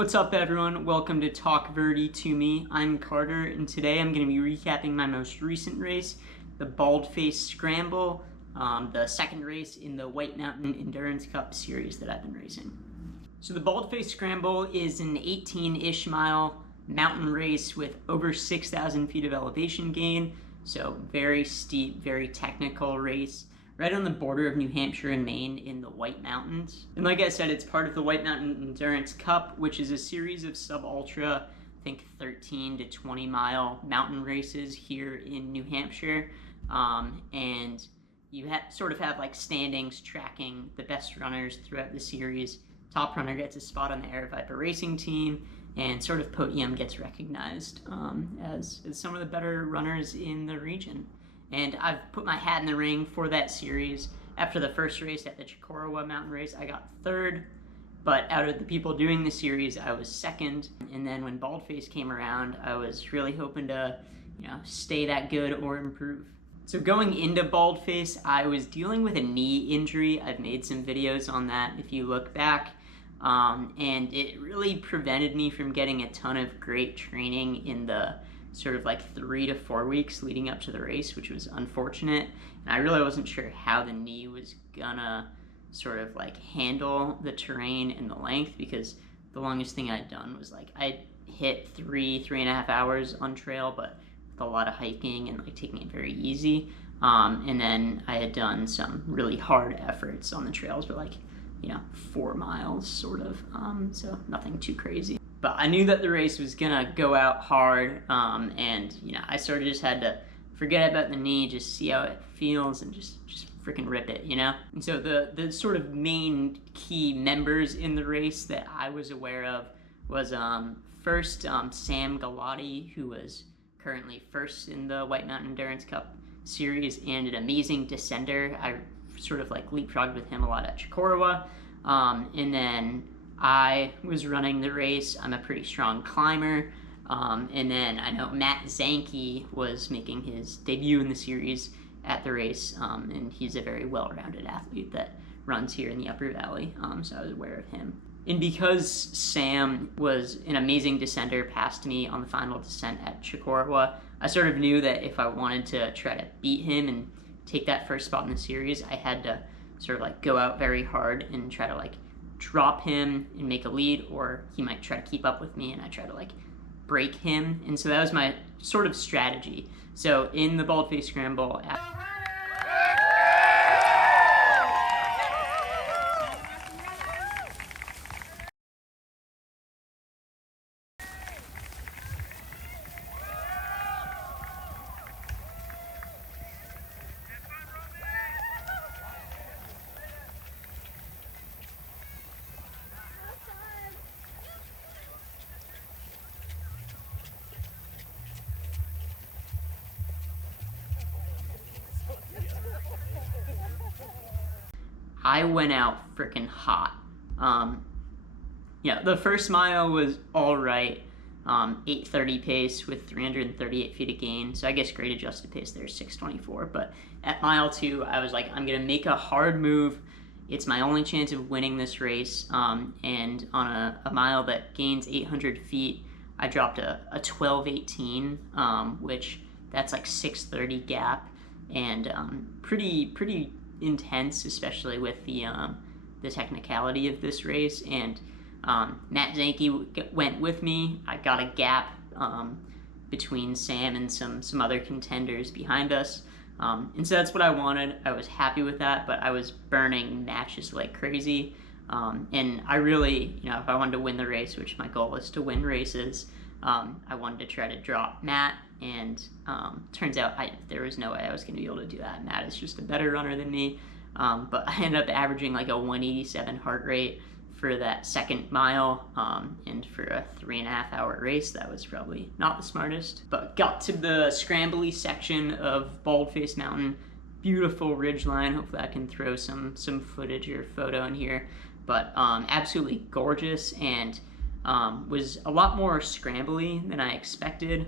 What's up, everyone? Welcome to Talk Verdi to Me. I'm Carter, and today I'm going to be recapping my most recent race, the Baldface Scramble, the second race in the White Mountain Endurance Cup series that I've been racing. So the Baldface Scramble is an 18-ish mile mountain race with over 6,000 feet of elevation gain, so very steep, very technical race, right on the border of New Hampshire and Maine in the White Mountains. And like I said, it's part of the White Mountain Endurance Cup, which is a series of sub-ultra, I think 13 to 20 mile mountain races here in New Hampshire. And you sort of have like standings tracking the best runners throughout the series. Top runner gets a spot on the Air Viper racing team, and sort of Podium gets recognized as some of the better runners in the region. And I've put my hat in the ring for that series. After the first race at the Chicorowa mountain race, I got third, but out of the people doing the series, I was second. And then when Baldface came around, I was really hoping to, stay that good or improve. So going into Baldface, I was dealing with a knee injury. I've made some videos on that if you look back. And it really prevented me from getting a ton of great training in the sort of like 3 to 4 weeks leading up to the race, which was unfortunate. And I really wasn't sure how the knee was gonna sort of like handle the terrain and the length, because the longest thing I'd done was like I hit 3.5 hours on trail, but with a lot of hiking and like taking it very easy. And then I had done some really hard efforts on the trails, but like 4 miles sort of, so nothing too crazy. But I knew that the race was gonna go out hard, and I sort of just had to forget about the knee, just see how it feels, and just freaking rip it, And so the sort of main key members in the race that I was aware of was first Sam Galati, who was currently first in the White Mountain Endurance Cup series and an amazing descender. I sort of like leapfrogged with him a lot at Chicorowa, and then I was running the race. I'm a pretty strong climber. And then I know Matt Zanke was making his debut in the series at the race, and he's a very well-rounded athlete that runs here in the Upper Valley, so I was aware of him. And because Sam was an amazing descender past me on the final descent at Chicorowa, I sort of knew that if I wanted to try to beat him and take that first spot in the series, I had to sort of like go out very hard and try to like drop him and make a lead, or he might try to keep up with me and I try to like break him. And so that was my sort of strategy. So in the Baldface Scramble, I went out freaking hot. The first mile was all right. 8:30 pace with 338 feet of gain. So I guess grade adjusted pace there is 6:24. But at mile 2, I was like, I'm gonna make a hard move. It's my only chance of winning this race. And on a mile that gains 800 feet, I dropped a 12:18, which that's like 6:30 gap, and pretty intense, especially with the technicality of this race. And Matt Zanke went with me. I got a gap between Sam and some other contenders behind us, and so that's what I wanted. I was happy with that, but I was burning matches like crazy, and I really, if I wanted to win the race, which my goal is to win races, I wanted to try to drop Matt, and turns out there was no way I was going to be able to do that. Matt is just a better runner than me, but I ended up averaging like a 187 heart rate for that second mile, and for a 3.5 hour race, that was probably not the smartest. But got to the scrambly section of Baldface Mountain, beautiful ridgeline. Hopefully I can throw some footage or photo in here, but absolutely gorgeous, and was a lot more scrambly than I expected.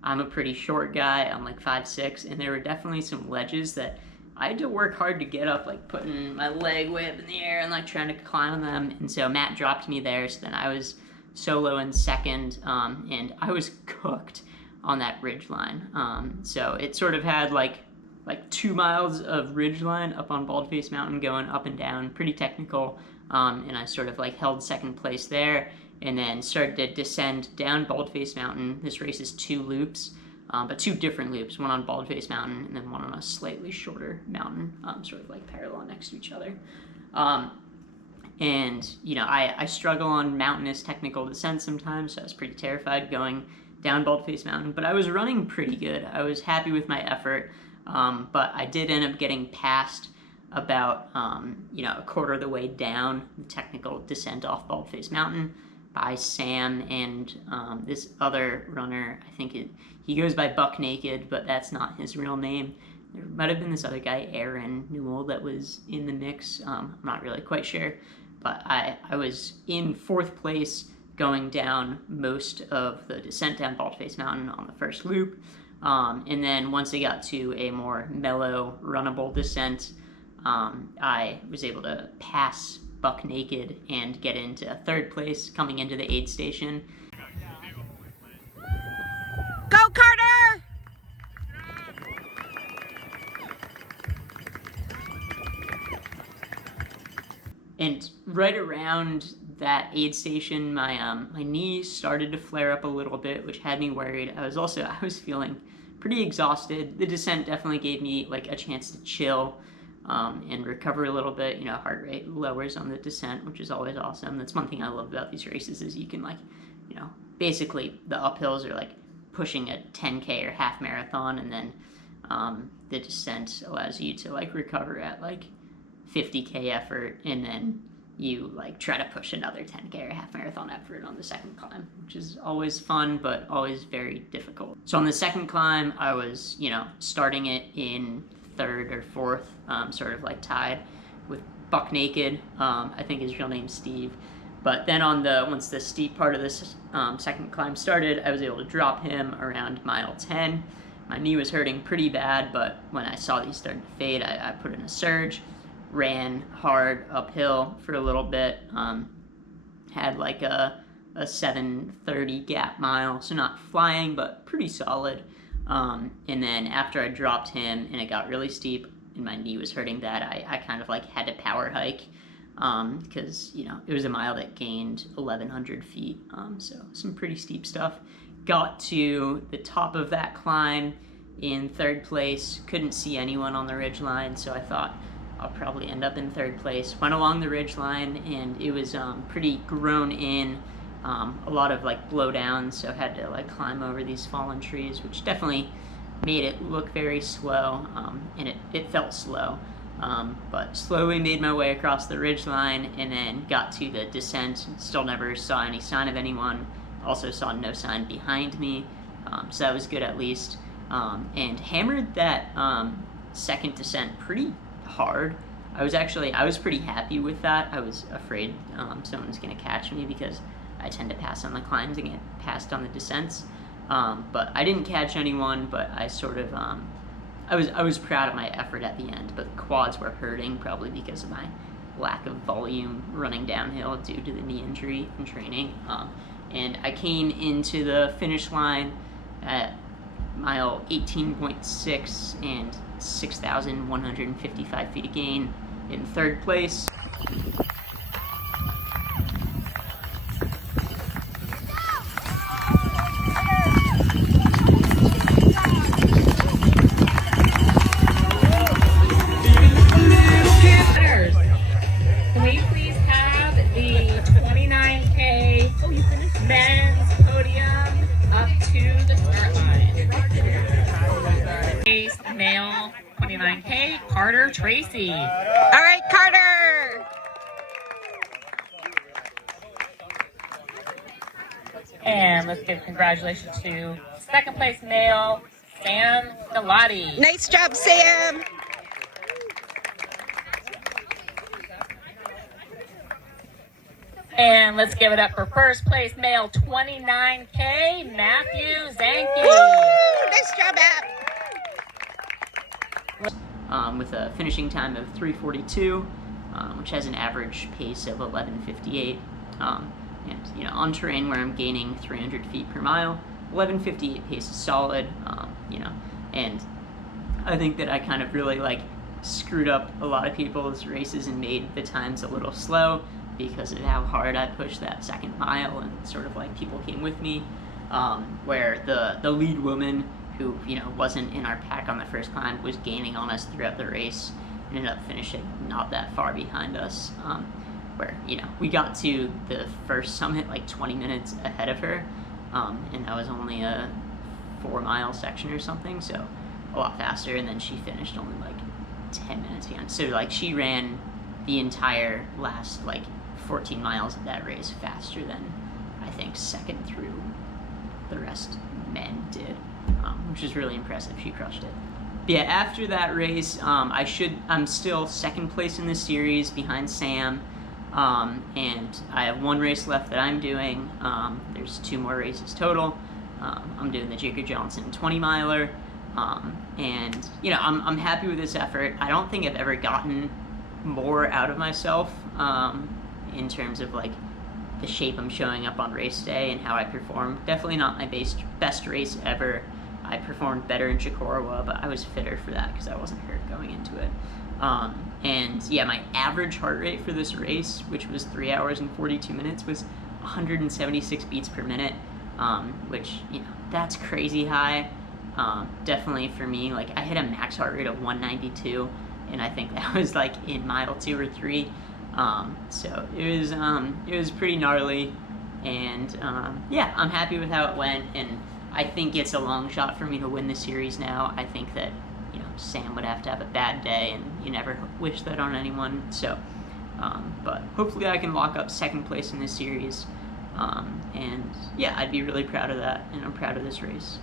I'm a pretty short guy, I'm like 5'6", and there were definitely some ledges that I had to work hard to get up, like putting my leg way up in the air and like trying to climb them. And so Matt dropped me there, so then I was solo in second, and I was cooked on that ridge line. So it sort of had like 2 miles of ridge line up on Baldface Mountain going up and down, pretty technical, and I sort of like held second place there, and then started to descend down Baldface Mountain. This race is 2 loops, but 2 different loops, one on Baldface Mountain and then one on a slightly shorter mountain, sort of like parallel next to each other. And, you know, I struggle on mountainous technical descents sometimes, so I was pretty terrified going down Baldface Mountain, but I was running pretty good. I was happy with my effort, but I did end up getting past about, you know, a quarter of the way down the technical descent off Baldface Mountain by Sam and this other runner. I think he goes by Buck Naked, but that's not his real name. There might have been this other guy, Aaron Newell, that was in the mix. I'm not really quite sure, but I was in 4th place going down most of the descent down Baldface Mountain on the first loop. And then once I got to a more mellow, runnable descent, I was able to pass Buck Naked and get into 3rd place coming into the aid station. Go, Carter! And right around that aid station, my knee started to flare up a little bit, which had me worried. I was feeling pretty exhausted. The descent definitely gave me like a chance to chill and recover a little bit. You know, heart rate lowers on the descent, which is always awesome. That's one thing I love about these races is you can, like, you know, basically the uphills are like pushing a 10K or half marathon, and then the descent allows you to like recover at like 50K effort, and then you like try to push another 10K or half marathon effort on the second climb, which is always fun, but always very difficult. So on the second climb, I was, you know, starting it in 3rd or 4th, sort of like tied with Buck Naked. I think his real name's Steve. But then once the steep part of this second climb started, I was able to drop him around mile 10. My knee was hurting pretty bad, but when I saw these starting to fade, I put in a surge, ran hard uphill for a little bit, had like a 7:30 gap mile, so not flying, but pretty solid. And then after I dropped him and it got really steep and my knee was hurting that, I kind of like had to power hike, because, you know, it was a mile that gained 1,100 feet, so some pretty steep stuff. Got to the top of that climb in 3rd place, couldn't see anyone on the ridge line, so I thought I'll probably end up in 3rd place. Went along the ridge line and it was pretty grown in, a lot of like blowdowns, so had to like climb over these fallen trees, which definitely made it look very slow, and it felt slow, but slowly made my way across the ridge line and then got to the descent. Still never saw any sign of anyone, also saw no sign behind me, so that was good at least, and hammered that second descent pretty hard. I was pretty happy with that. I was afraid someone's gonna catch me because I tend to pass on the climbs and get passed on the descents, but I didn't catch anyone. But I sort of I was proud of my effort at the end, but the quads were hurting, probably because of my lack of volume running downhill due to the knee injury and training, and I came into the finish line at mile 18.6 and 6,155 feet of gain in 3rd place. Can we please have the 29K men's podium up to the start line? Male 29K, Carter Tracy. All right, Carter. And let's give congratulations to 2nd place male, Sam Galati. Nice job, Sam. And let's give it up for 1st place male, 29K, Matthew Zanke. Woo! Nice job, Matt. With a finishing time of 3:42, which has an average pace of 11:58. And, you know, on terrain where I'm gaining 300 feet per mile, 11:58 pace is solid, you know, and I think that I kind of really, like, screwed up a lot of people's races and made the times a little slow because of how hard I pushed that second mile, and sort of like people came with me, where the lead woman, who, you know, wasn't in our pack on the first climb, was gaining on us throughout the race and ended up finishing not that far behind us, where, you know, we got to the first summit like 20 minutes ahead of her, and that was only a 4-mile section or something, so a lot faster, and then she finished only like 10 minutes behind. So like she ran the entire last like 14 miles of that race faster than I think second through the rest men did, which is really impressive. She crushed it. But yeah, after that race, I'm still second place in the series behind Sam, and I have 1 race left that I'm doing. There's 2 more races total. I'm doing the Jigger Johnson 20-miler. And, you know, I'm happy with this effort. I don't think I've ever gotten more out of myself, in terms of, like, the shape I'm showing up on race day and how I perform. Definitely not my best race ever. I performed better in Chicorowa, but I was fitter for that because I wasn't hurt going into it. And, yeah, my average heart rate for this race, which was 3 hours and 42 minutes, was 176 beats per minute, which, you know, that's crazy high. Definitely for me, like, I hit a max heart rate of 192, and I think that was like in mile 2 or 3. So it was pretty gnarly, and yeah, I'm happy with how it went, and I think it's a long shot for me to win the series now. I think that, you know, Sam would have to have a bad day, and you never wish that on anyone. So, but hopefully I can lock up second place in this series, and yeah, I'd be really proud of that, and I'm proud of this race.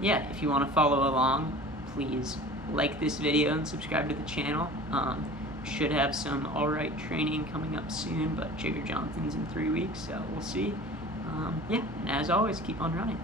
Yeah, if you want to follow along, please like this video and subscribe to the channel. Should have some alright training coming up soon, but Jigger Johnson's in 3 weeks, so we'll see. Yeah, and as always, keep on running.